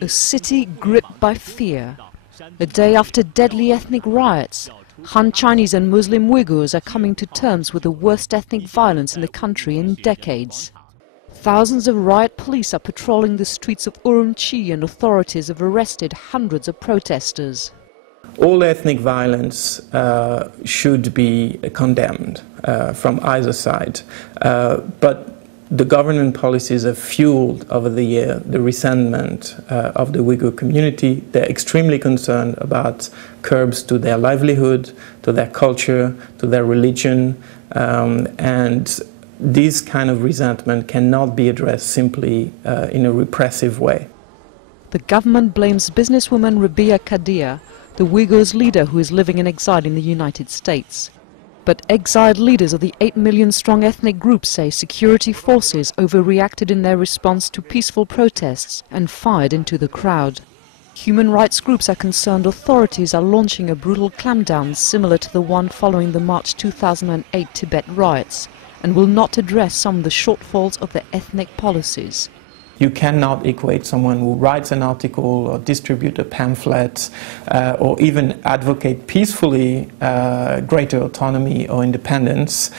A city gripped by fear. A day after deadly ethnic riots, Han Chinese and Muslim Uyghurs are coming to terms with the worst ethnic violence in the country in decades. Thousands of riot police are patrolling the streets of Urumqi, and authorities have arrested hundreds of protesters. All ethnic violence should be condemned from either side, but the government policies have fueled over the year the resentment of the Uyghur community. They're extremely concerned about curbs to their livelihood, to their culture, to their religion, and this kind of resentment cannot be addressed simply in a repressive way. The government blames businesswoman Rabia Kadir, the Uyghurs' leader who is living in exile in the United States. But exiled leaders of the 8 million-strong ethnic group say security forces overreacted in their response to peaceful protests and fired into the crowd. Human rights groups are concerned authorities are launching a brutal clampdown similar to the one following the March 2008 Tibet riots, and will not address some of the shortfalls of their ethnic policies. You cannot equate someone who writes an article or distributes a pamphlet or even advocate peacefully greater autonomy or independence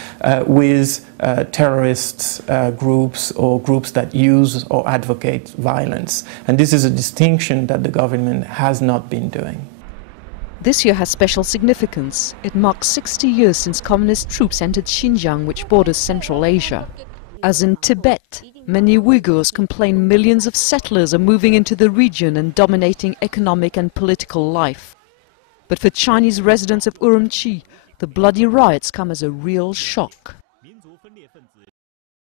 with terrorist groups or groups that use or advocate violence. And this is a distinction that the government has not been doing. This year has special significance. It marks 60 years since communist troops entered Xinjiang, which borders Central Asia. As in Tibet, many Uyghurs complain millions of settlers are moving into the region and dominating economic and political life. But for Chinese residents of Urumqi, the bloody riots come as a real shock.